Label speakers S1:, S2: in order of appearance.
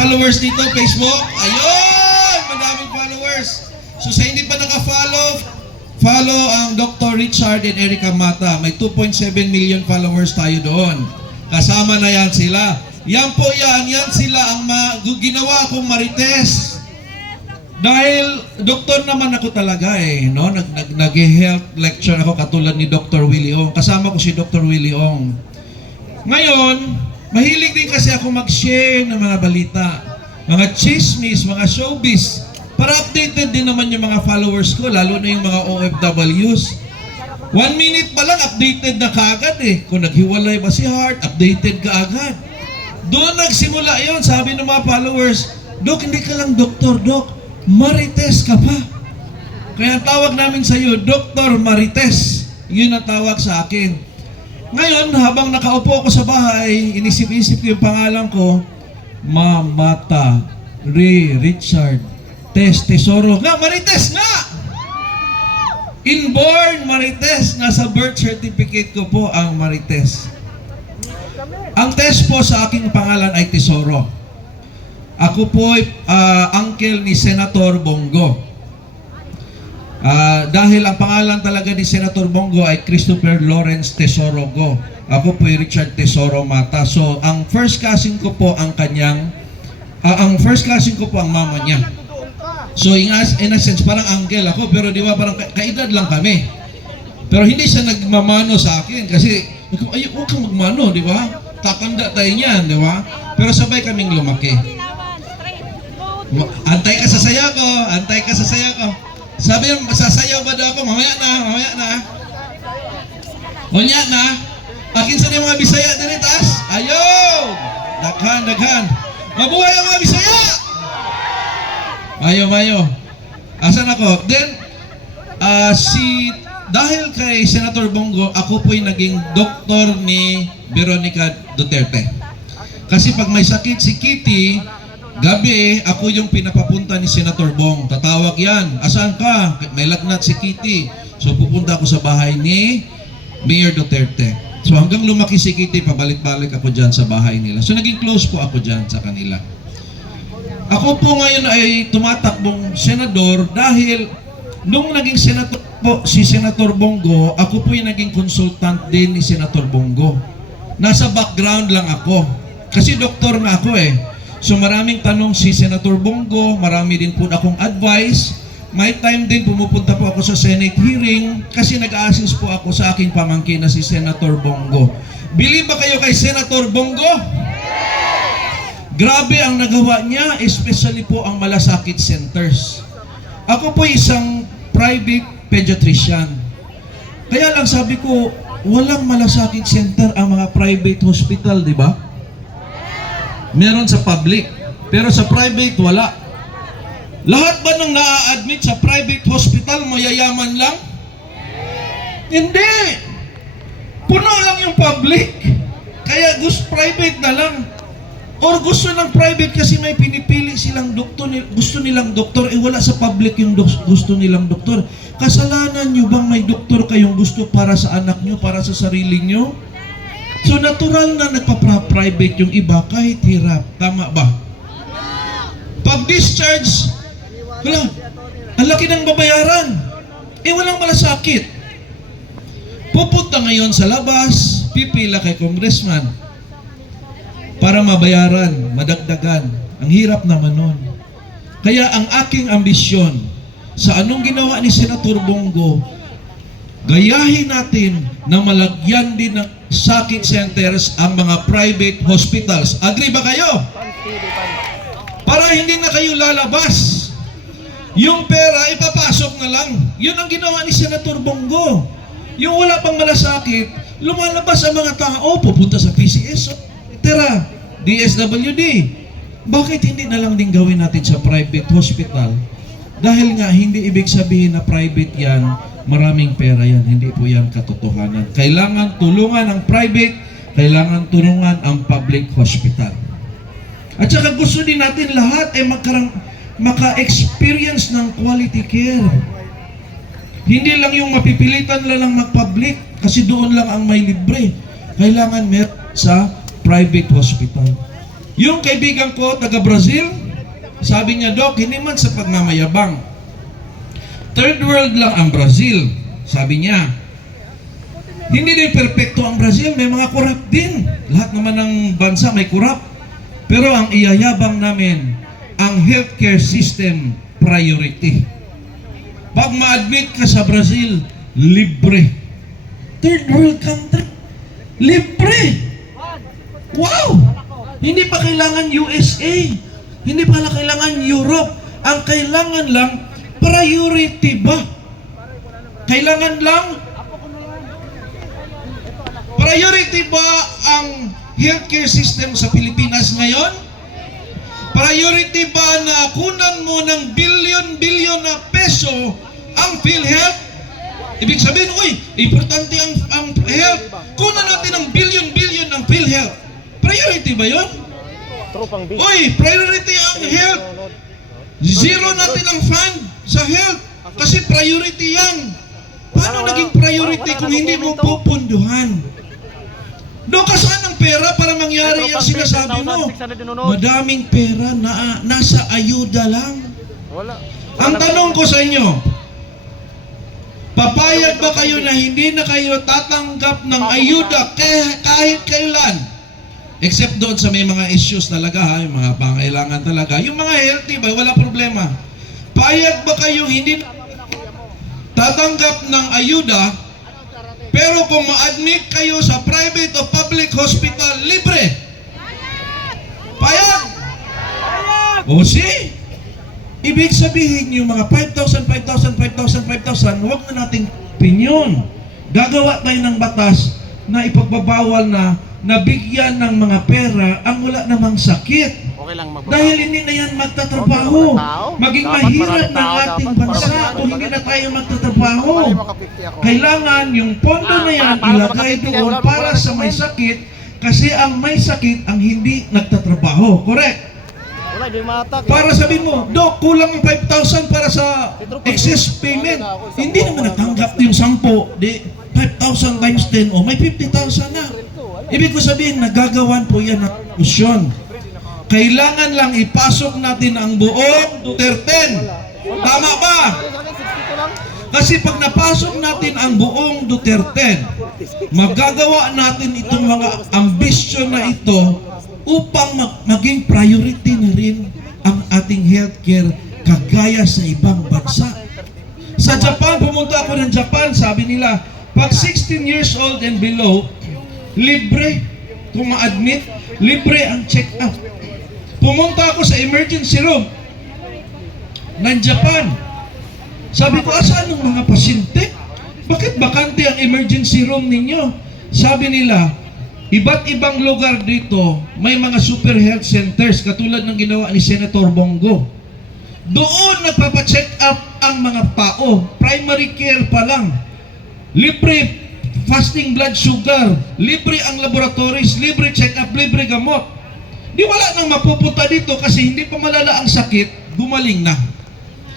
S1: followers dito, Facebook? Ayun! Madaming followers. So sa hindi pa naka-follow, follow ang Dr. Richard and Erica Mata. May 2.7 million followers tayo doon. Kasama na yan sila. Yan po yan, yan sila ang ginawa kong marites. Dahil doktor naman ako talaga eh, no? Nag, nag, nag-health lecture ako katulad ni Dr. Willie Ong. Kasama ko si Dr. Willie Ong. Ngayon, mahilig din kasi ako mag-share ng mga balita. Mga chismis, mga showbiz. Para updated din naman yung mga followers ko, lalo na yung mga OFWs. One minute pa lang, updated na kaagad eh. Kung naghiwalay ba si Hart, updated ka agad. Doon nagsimula yon sabi ng mga followers, Dok, hindi ka lang doktor, Dok. Marites ka pa. Kaya tawag namin sa iyo, Dr. Marites. Yun ang tawag sa akin. Ngayon, habang nakaupo ako sa bahay, inisip-isip ko yung pangalan ko, Mamata Ray Richard Tes Tesoro. Nga, Marites nga! Inborn Marites. Nasa birth certificate ko po ang Marites. Ang test po sa aking pangalan ay Tesoro. Ako po ay ah, uncle ni Senator Bongo. Ah, dahil ang pangalan talaga ni Senator Bongo ay Christopher Lawrence Tesoro Go. Ako po ay Richard Tesoro Mata. So, ang first cousin ko po ang kanyang ah, ang first cousin ko po ang mama niya. So, in, as, in a sense, parang uncle ako, pero di ba parang ka- kaedad lang kami. Pero hindi siya nagmamano sa akin kasi ay, huwag kang magmano, di ba? Tatanda tayo niyan, di ba? Pero sabay kaming lumaki. Ma- Antay ka sa saya ko, antay ka sa saya ko. Sabi yung sasayaw ba daw ako? Mamaya na, mamaya na. Unya na. Akin sa mga Bisaya din taas. Ayaw! Daghan, daghan. Mabuhay ang mga Bisaya! Mayo, mayo. Asan ako? Then, ah, si, dahil kay Senator Bongo, ako po'y naging doktor ni Veronica Duterte. Kasi pag may sakit si Kitty, gabi, ako yung pinapapunta ni Senator Bong. Tatawag yan. Asan ka? May lagnat si Kitty. So pupunta ako sa bahay ni Mayor Duterte. So hanggang lumaki si Kitty, pabalik-balik ako dyan sa bahay nila. So naging close po ako dyan sa kanila. Ako po ngayon ay tumatakbong senador dahil nung naging senator po si Senator Bongo, ako po yung naging consultant din ni Senator Bongo. Nasa background lang ako. Kasi doktor nga ako eh. So maraming tanong si Senator Bongo, marami din po akong advice. May time din pumupunta po ako sa Senate hearing kasi nag-assist po ako sa aking pamangkin na si Senator Bongo. Believe ba kayo kay Senator Bongo? Grabe ang nagawa niya, especially po ang malasakit centers. Ako po isang private pediatrician. Kaya lang sabi ko, walang malasakit center ang mga private hospital, di ba? Meron sa public. Pero sa private, wala. Lahat ba nang naa-admit sa private hospital, mayayaman lang? Hindi! Puno lang yung public. Kaya gusto private na lang. Or gusto ng private kasi may pinipili silang doktor, gusto nilang doktor, eh wala sa public yung gusto nilang doktor. Kasalanan nyo bang may doktor kayong gusto para sa anak nyo, para sa sarili nyo? So natural na nagpa-private yung iba kahit hirap. Tama ba? Pag discharge, wala, ang laki ng babayaran. Eh walang malasakit. Pupunta ngayon sa labas, pipila kay congressman para mabayaran, madagdagan. Ang hirap naman nun. Kaya ang aking ambisyon sa anong ginawa ni Senator Bongo, gayahin natin na malagyan din ng sakit centers ang mga private hospitals. Agree ba kayo? Para hindi na kayo lalabas. Yung pera, ipapasok na lang. Yun ang ginawa ni Senator Bongo. Yung wala pang malasakit, lumalabas ang mga tao, pupunta sa PCS, etc. DSWD. Bakit hindi na lang din gawin natin sa private hospital? Dahil nga, hindi ibig sabihin na private yan, maraming pera yan. Hindi po yan katotohanan. Kailangan tulungan ang private, kailangan tulungan ang public hospital. At saka gusto din natin lahat ay magkarang, maka-experience ng quality care. Hindi lang yung mapipilitan lang lang mag-public kasi doon lang ang may libre. Kailangan mer sa private hospital. Yung kaibigan ko, taga Brazil, sabi niya, Dok, hindi man sa pagmamayabang. Third world lang ang Brazil, sabi niya. Hindi din perpekto ang Brazil, may mga corrupt din. Lahat naman ng bansa may corrupt. Pero ang iyayabang namin, ang healthcare system priority. Pag ma-admit ka sa Brazil, libre. Third world country, libre. Wow! Hindi pa kailangan USA. Hindi pa kailangan Europe. Ang kailangan lang, priority ba? Kailangan lang, priority ba ang healthcare system sa Pilipinas ngayon? Priority ba na kunan mo ng billion-billion na peso ang PhilHealth? Ibig sabihin, uy, importante ang, ang health. Kunan natin ng billion-billion ng PhilHealth. Priority ba
S2: B.
S1: Uy, priority ang health. Zero natin ang fund sa health. Kasi priority yan. Paano naging priority kung hindi mo pupunduhan? Doon ka saan ang pera para mangyari ang sinasabi mo? Madaming pera na nasa ayuda lang.
S2: Wala.
S1: Ang tanong ko sa inyo, papayag ba kayo na hindi na kayo tatanggap ng ayuda kah- kahit kailan? Except doon sa may mga issues talaga ha, yung mga pangailangan talaga. Yung mga healthy ba, wala problema. Payag ba kayong hindi tatanggap ng ayuda, pero kung ma-admit kayo sa private o public hospital, libre? Payag? O see? Ibig sabihin yung mga 5,000, 5,000, 5,000, 5,000, huwag na nating opinion. Gagawa tayo ng batas na ipagbabawal na nabigyan ng mga pera ang wala namang sakit.
S2: Okay lang magbabago.
S1: Dahil hindi na yan magtatrabaho. Maging mahirap ng ating bansa kung hindi na tayo magtatrabaho.
S2: Bali maka 50 ako.
S1: Kailangan yung pondo na yan
S2: Ah, para- para
S1: ilagay
S2: yan,
S1: doon para sa may sakit kasi ang may sakit ang hindi nagtatrabaho. Correct? Para sabihin mo, Dok, kulang ang 5,000 para sa excess payment. Hindi naman natanggap yung 10, di 5,000 times 10, o may 50,000 na. Ibig ko sabihin, nagagawan po yan ng solusyon. Kailangan lang ipasok natin ang buong Duterte. Tama ba? Kasi pag napasok natin ang buong Duterte, magagawa natin itong mga ambisyon na ito upang mag- maging priority na rin ang ating healthcare kagaya sa ibang bansa. Sa Japan, pumunta ako ng Japan, sabi nila, pag 16 years old and below, libre kung ma-admit, libre ang check-up. Pumunta ako sa emergency room ng Japan. Sabi ko, asaan ang mga pasyente? Bakit bakante ang emergency room ninyo? Sabi nila, iba't ibang lugar dito, may mga super health centers katulad ng ginawa ni Senator Bongo. Doon nagpapacheck up ang mga tao. Primary care pa lang. Libre fasting blood sugar. Libre ang laboratories. Libre check up. Libre gamot. Di wala nang mapupunta dito kasi hindi pa malala ang sakit, gumaling na.